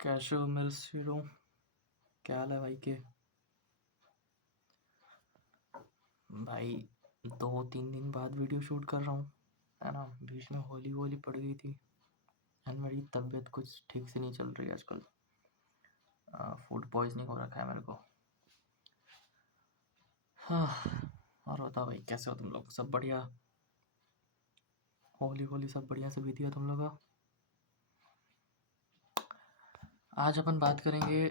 कैसे हो मेरे शेरों? क्या हाल है भाई के? भाई 2-3 दिन बाद वीडियो शूट कर रहा हूँ, है ना। बीच में होली वोली पड़ गई थी एंड मेरी तबीयत कुछ ठीक से नहीं चल रही आजकल। फूड पॉइजनिंग हो रखा है मेरे को। हाँ। और बताओ भाई, कैसे हो तुम लोग? सब बढ़िया? होली वोली सब बढ़िया से बीती है तुम लोग का? आज अपन बात करेंगे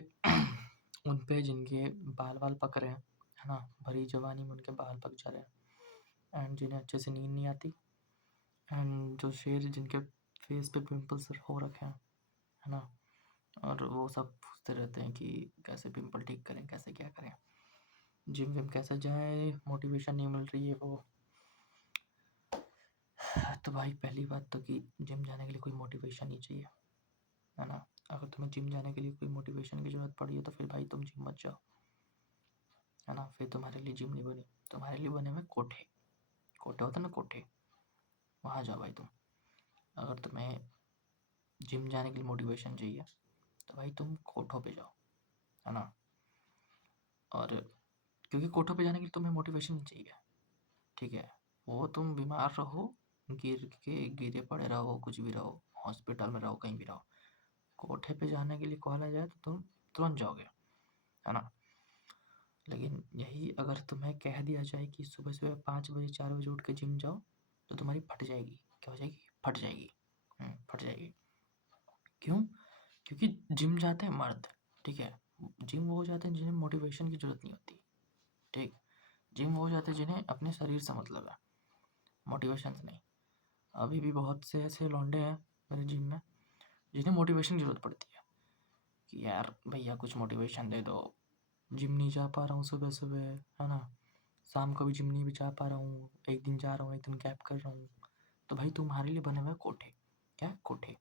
उन पे जिनके बाल बाल पक रहे हैं, है ना। भरी जवानी में उनके बाल पक जा रहे हैं एंड जिन्हें अच्छे से नींद नहीं आती, एंड जो शेर जिनके फेस पे पिंपल्स हो रखे हैं, है ना। और वो सब पूछते रहते हैं कि कैसे पिंपल ठीक करें, कैसे क्या करें, जिम विम कैसे जाएं, मोटिवेशन नहीं मिल रही है वो। तो भाई पहली बात तो कि जिम जाने के लिए कोई मोटिवेशन नहीं चाहिए, है ना। अगर तुम्हें जिम जाने के लिए कोई मोटिवेशन की ज़रूरत पड़ी है तो फिर भाई तुम जिम मत जाओ, है ना। फिर तुम्हारे लिए जिम नहीं बनी, तुम्हारे लिए बने हुए कोठे। कोठे होते हैं ना, कोठे, वहाँ जाओ भाई तुम। अगर तुम्हें जिम जाने के लिए मोटिवेशन चाहिए तो भाई तुम कोठों पे जाओ, है ना। और क्योंकि कोठों पे जाने के लिए तुम्हें मोटिवेशन चाहिए, ठीक है। वो तुम बीमार रहो, गिरे पड़े रहो, कुछ भी रहो, हॉस्पिटल में रहो, कहीं भी रहो, कोठे पे जाने के लिए कॉल आ जाए तो तुम तुरंत जाओगे, है ना। लेकिन यही अगर तुम्हें कह दिया जाए कि सुबह सुबह 5 बजे 4 बजे उठ के जिम जाओ, तो तुम्हारी फट जाएगी। क्या हो जाएगी? फट जाएगी। फट जाएगी। क्यों? क्योंकि जिम जाते हैं मर्द, ठीक है। जिम वो जाते हैं जिन्हें मोटिवेशन की ज़रूरत नहीं होती, ठीक। जिम वो जाते हैं जिन्हें अपने शरीर से मतलब है, मोटिवेशन से नहीं। अभी भी बहुत से ऐसे लौंडे हैं मेरे जिम में जिन्हें मोटिवेशन की ज़रूरत पड़ती है कि यार भैया कुछ मोटिवेशन दे दो, जिम नहीं जा पा रहा हूँ सुबह सुबह, है ना। शाम को भी जिम नहीं भी जा पा रहा हूँ, एक दिन जा रहा हूँ, एक दिन गैप कर रहा हूँ। तो भाई तुम्हारे लिए बने हुए कोठे। क्या? कोठे।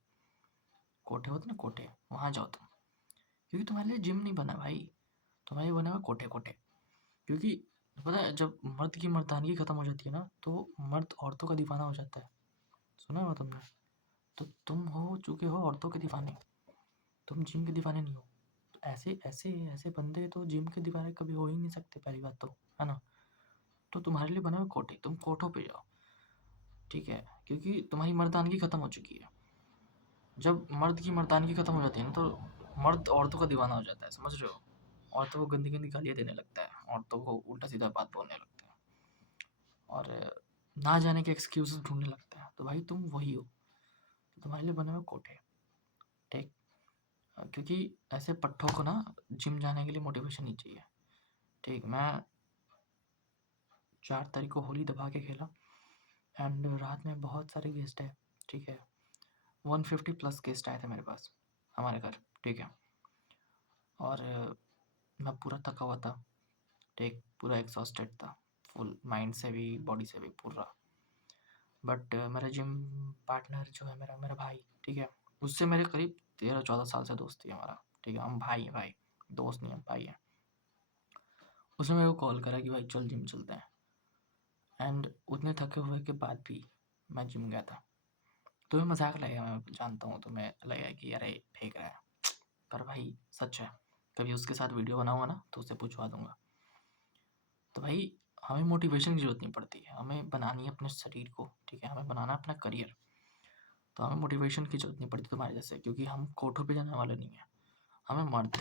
कोठे होते ना, कोठे, वहाँ जाओ तुम। क्योंकि तुम्हारे लिए जिम नहीं बना भाई, तुम्हारे लिए बने हुए कोठे कोठे। क्योंकि पता है, जब मर्द की मर्दानगी खत्म हो जाती है ना, तो मर्द औरतों का दीवाना हो जाता है। सुना है तुमने? तो तुम हो चुके हो औरतों के दीवाने, तुम जिम के दीवाने नहीं हो। तो ऐसे ऐसे ऐसे बंदे तो जिम के दीवाने कभी हो ही नहीं सकते, पहली बात तो, है ना। तो तुम्हारे लिए बना हुआ कोठे, तुम कोठों पे जाओ, ठीक है। क्योंकि तुम्हारी मर्दानगी खत्म हो चुकी है। जब मर्द की मर्दानगी खत्म हो जाती है ना, तो मर्द औरतों का दीवाना हो जाता है, समझ रहे हो। औरतों को गंदी गंदी गालियाँ देने लगता है, औरतों को उल्टा सीधा बात बोलने लगता है, और ना जाने के एक्सक्यूजेस ढूंढने लगता है। तो भाई तुम वही हो, तो तुम्हारे लिए बने हुए कोठे, ठीक। क्योंकि ऐसे पट्टों को ना जिम जाने के लिए मोटिवेशन नहीं चाहिए, ठीक। मैं 4 तारीख को होली दबा के खेला एंड रात में बहुत सारे गेस्ट आए, ठीक है। 150+ गेस्ट आए थे मेरे पास, हमारे घर, ठीक है। और मैं पूरा थका हुआ था, ठीक, पूरा एग्जॉस्टेड था, फुल माइंड से भी बॉडी से भी पूरा। बट मेरा जिम पार्टनर जो है, मेरा मेरा भाई, ठीक है, उससे मेरे करीब 13-14 साल से दोस्ती है हमारा, ठीक है। हम भाई हैं भाई, दोस्त नहीं, हम भाई हैं। उसने मेरे को कॉल करा कि भाई चल जिम चलते हैं, एंड उतने थके हुए के बाद भी मैं जिम गया था। तुम्हें मजाक लगेगा, मैं जानता हूँ, तुम्हें लगेगा कि अरे फेंक रहा है, पर भाई सच है। कभी उसके साथ वीडियो बनाऊंगा ना तो उससे पूछवा दूंगा। तो भाई हमें मोटिवेशन की ज़रूरत नहीं पड़ती है, हमें बनानी है अपने शरीर को, ठीक है, हमें बनाना है अपना करियर। तो हमें मोटिवेशन की ज़रूरत नहीं पड़ती तुम्हारे जैसे, क्योंकि हम कोठों पे जाने वाले नहीं हैं। हमें मर्द,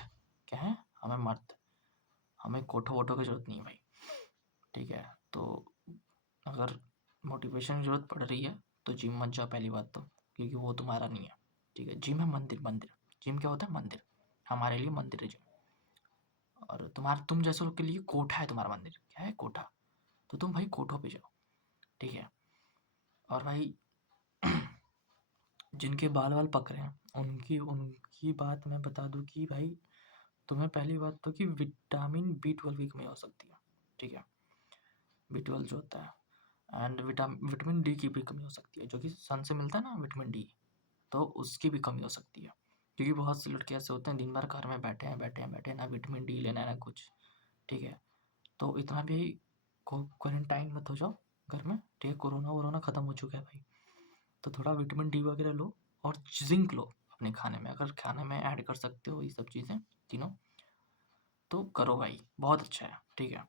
क्या है, हमें मर्द, हमें कोठों वोठों की ज़रूरत नहीं है भाई, ठीक है। तो अगर मोटिवेशन की ज़रूरत पड़ रही है तो जिम मत जाओ, पहली बात तो, क्योंकि वो तुम्हारा नहीं है, ठीक है। जिम है मंदिर, मंदिर। जिम क्या होता है? मंदिर। हमारे लिए मंदिर है जिम, और तुम जैसे लोग के लिए कोठा है तुम्हारा मंदिर। क्या है? कोठा। तो तुम भाई कोठों पे जाओ, ठीक है। और भाई जिनके बाल वाल पक रहे हैं, उनकी उनकी बात मैं बता दूं कि भाई तुम्हें पहली बात तो कि विटामिन B12 की कमी हो सकती है, ठीक है। B12 जो होता है, एंड विटामिन डी की भी कमी हो सकती है, जो कि सन से मिलता है ना, विटामिन डी। तो उसकी भी कमी हो सकती है, क्योंकि बहुत से लड़के ऐसे होते हैं दिन भर घर में बैठे हैं बैठे हैं बैठे हैं, ना विटामिन डी लेना है ना कुछ, ठीक है। तो इतना भी क्वारंटाइन मत हो जाओ घर में, ठीक है। कोरोना वोरोना ख़त्म हो चुका है भाई। तो थोड़ा विटामिन डी वगैरह लो, और जिंक लो, अपने खाने में। अगर खाने में ऐड कर सकते हो ये सब चीज़ें तीनों, तो करो भाई, बहुत अच्छा है, ठीक है।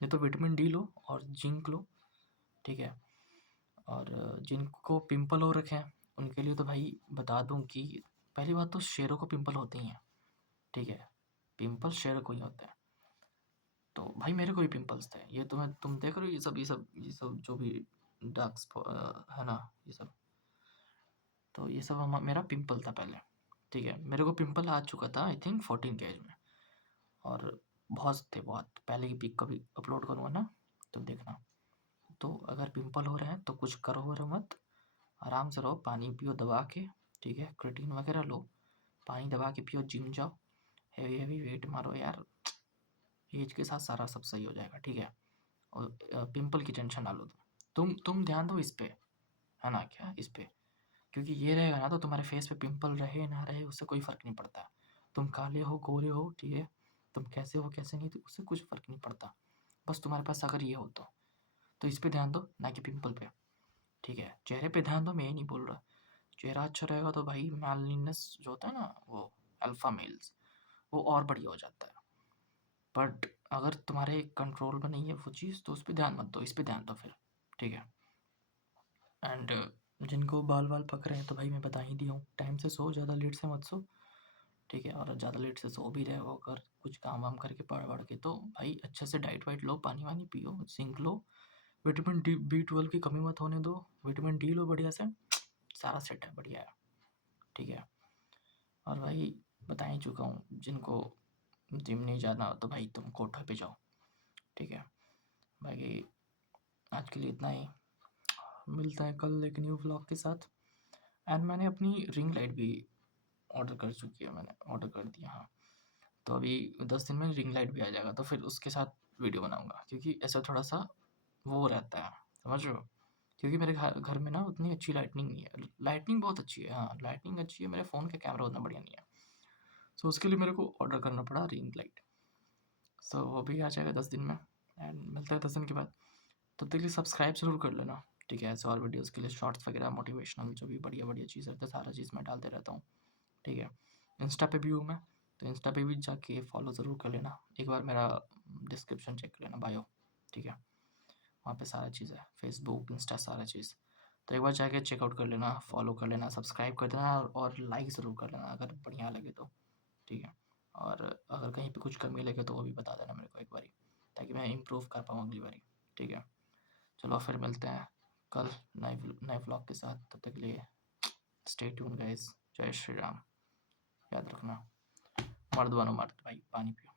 नहीं तो विटामिन डी लो और जिंक लो, ठीक है। और जिनको पिंपल हो रखे हैं उनके लिए तो भाई बता दूं कि पहली बात तो शेरों को पिंपल होते ही हैं, ठीक है। पिंपल शेरों को ही होते हैं। तो भाई मेरे को भी पिंपल्स थे, ये तुम देख रहे हो, ये सब जो भी है ना, ये सब, तो ये सब मेरा पिंपल था पहले, ठीक है। मेरे को पिंपल आ चुका था आई थिंक 14 के एज में, और बहुत थे, बहुत पहले की पिक कभी अपलोड करूँगा ना, तुम देखना। तो अगर पिंपल हो रहे हैं तो कुछ करो मत, आराम से रहो, पानी पियो दबा के, ठीक है। क्रिएटिन वगैरह लो, पानी दबा के पियो, जिम जाओ, हैवी हैवी वेट मारो यार, एज के साथ सारा सब सही हो जाएगा, ठीक है। और पिंपल की टेंशन ना लो तुम ध्यान दो इस पे, है ना, क्या इस पे, क्योंकि ये रहेगा ना तो तुम्हारे फेस पे पिंपल रहे ना रहे उससे कोई फ़र्क नहीं पड़ता। तुम काले हो गोरे हो, ठीक है, तुम कैसे हो कैसे नहीं, तो उससे कुछ फ़र्क नहीं पड़ता। बस तुम्हारे पास अगर ये हो तो इस पे ध्यान दो, ना कि पिंपल पे, ठीक है। चेहरे पे ध्यान दो, मैं ये नहीं बोल रहा। चेहरा अच्छा रहेगा तो भाई मैनलीनेस जो होता है ना, वो अल्फ़ा मेल्स, वो और बढ़िया हो जाता है। बट अगर तुम्हारे कंट्रोल में नहीं है वो चीज़, तो उस पे ध्यान मत दो, इस पे ध्यान दो फिर, ठीक है। एंड जिनको बाल वाल पक रहे हैं तो भाई मैं बता ही दिया हूँ, टाइम से सो, ज़्यादा लेट से मत सो, ठीक है। और ज़्यादा लेट से सो भी रहे हो अगर कुछ काम वाम करके पढ़ वढ़ के, तो भाई अच्छे से डाइट वाइट लो, पानी वानी पियो, जिंक लो, विटामिन डी B12 की कमी मत होने दो, विटामिन डी लो बढ़िया से, सारा सेट है, बढ़िया है, ठीक है। और भाई बता ही चुका हूँ, जिनको जिम नहीं जाना तो भाई तुम कोठा पे जाओ, ठीक है। बाकी आज के लिए इतना ही, मिलता है कल एक न्यू व्लॉग के साथ। एंड मैंने अपनी रिंग लाइट भी ऑर्डर कर चुकी है, मैंने ऑर्डर कर दिया, हाँ। तो अभी 10 दिन में रिंग लाइट भी आ जाएगा, तो फिर उसके साथ वीडियो बनाऊंगा, क्योंकि ऐसा थोड़ा सा वो रहता है, समझ रहे हो। क्योंकि मेरे घर में ना उतनी अच्छी लाइटनिंग नहीं है, लाइटनिंग बहुत अच्छी है, हाँ लाइटनिंग अच्छी है, मेरे फ़ोन का कैमरा उतना बढ़िया नहीं है, सो उसके लिए मेरे को ऑर्डर करना पड़ा रिंग लाइट। सो वो भी आ जाएगा 10 दिन में, एंड मिलता है 10 दिन के बाद। तब तक के लिए सब्सक्राइब ज़रूर कर लेना, ठीक है। ऐसे और वीडियोज़ के लिए, शॉर्ट्स वगैरह, मोटिवेशनल जो भी बढ़िया बढ़िया चीज़ रहता है, सारा चीज़ मैं डालते रहता हूँ, ठीक है। इंस्टा पे भी हूँ मैं, तो इंस्टा पे भी जाके फॉलो ज़रूर कर लेना, एक बार मेरा डिस्क्रिप्शन चेक कर लेना, बायो, ठीक है। वहाँ पे सारा चीज़ है, फेसबुक इंस्टा सारा चीज़, तो एक बार जाके चेकआउट कर लेना, फॉलो कर लेना, सब्सक्राइब कर देना, और लाइक ज़रूर कर लेना अगर बढ़िया लगे तो, ठीक है। और अगर कहीं पे कुछ कमी लगे तो वो भी बता देना मेरे को एक बारी, ताकि मैं इम्प्रूव कर पाऊँ अगली बारी, ठीक है। चलो फिर मिलते हैं कल नए व्लॉग के साथ, तब तक के लिए स्टे ट्यून गाइस, जय श्री राम। याद रखना, मर्द बनो मर्द भाई, पानी पियो,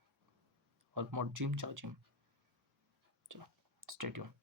और मोर जिम जाओ, जिम, चलो स्टे ट्यून।